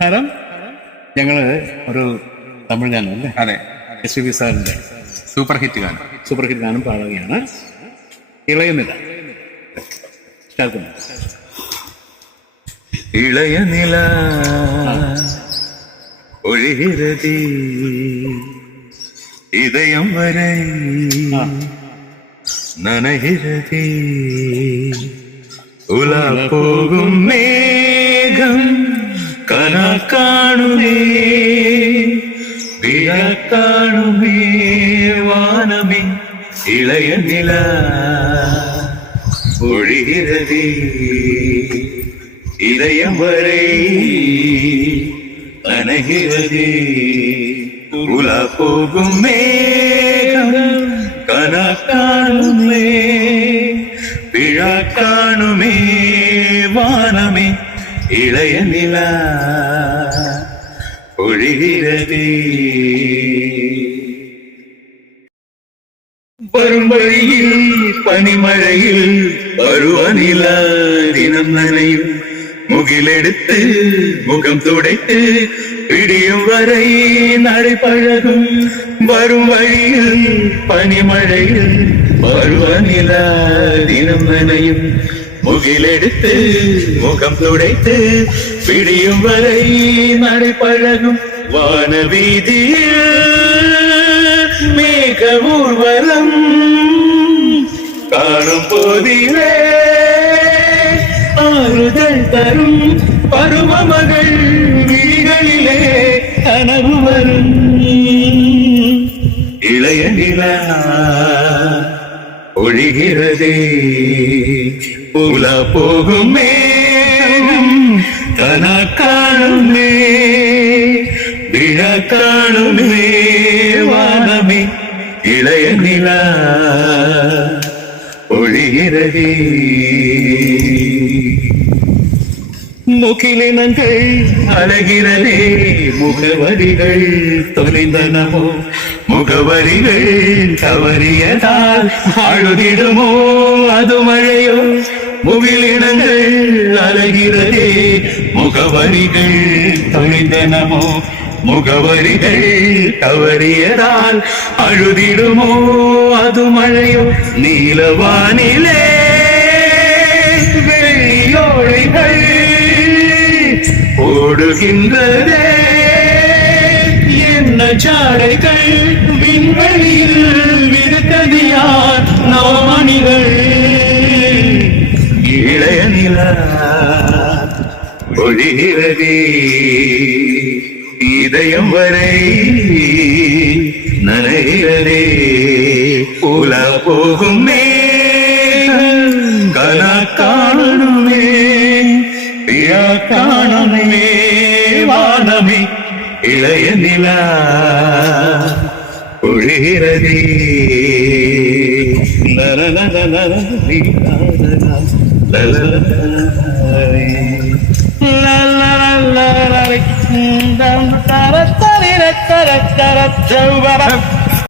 നമസ്കാരം. ഞങ്ങള് ഒരു തമിഴ് ഗാനം അല്ലേ, അതെ, SPB സാറിന്റെ സൂപ്പർ ഹിറ്റ് ഗാനം പാടുകയാണ്. ഇളയുന്നില്ല ഇളയ നില ഒഴുകിരതി இதயம் வரை நனைகிறது உலா போகும் மேகம் கனா காணுமே விழா காணுமே வானமே இளைய நிலா ஒழிகிறது இதயம் வரை நனைகிறது உலா போகும் மேகம் கனா காணுமே விழா காணுமே வானமே இளைய நிலா ஒழிகிறது. வரும் வழியில் பனிமழையில் பருவநிலா தினம் நனையும் முகிலெடுத்து முகம் துடைத்து விடியும் வரை நடைபழகும். வரும் வழியில் பனிமழையில் பருவநிலா தினம் நனையும் முகிலெடுத்து முகம் துடைத்து விடியும் வரை நடைபழகும். வான வீதியில் மேக ஊர்வலம் காணும் போதிலே ஆறுதல் தரும் பருவமகள் விழிகளிலே கனவு வரும். இளைய நிலா ஒழிகிறதே உலா போகும் மேகம் கனா காணுமே விழா காணுமே வானமே இளைய நிலா ஒழிகிறதே. முகிலினங்கள் அழகிறதே முகவரிகள் தொலைந்தனமோ முகவரிகள் தவறியதால் அழுதிடுமோ அது மழையோ. முகிலினங்கள் அழகிறதே முகவரிகள் தொலைந்தனமோ முகவரிகள் தவறியதால் அழுதிடுமோ அது மழையோ. நீலவானிலே வெள்ளியோடைகள் ஓடுகின்றதே என்ன ஜாடைகள் விண்வெளியில் விருத்ததியார் நவமணிகள். இளைய நிலா ஒழிகிறதே இதயம் வரை நனைகிறதே உலா போகும் மேகம் கனா காணுமே விழா காணுமே வானமே இளைய நிலா ஒழிகிறதே. La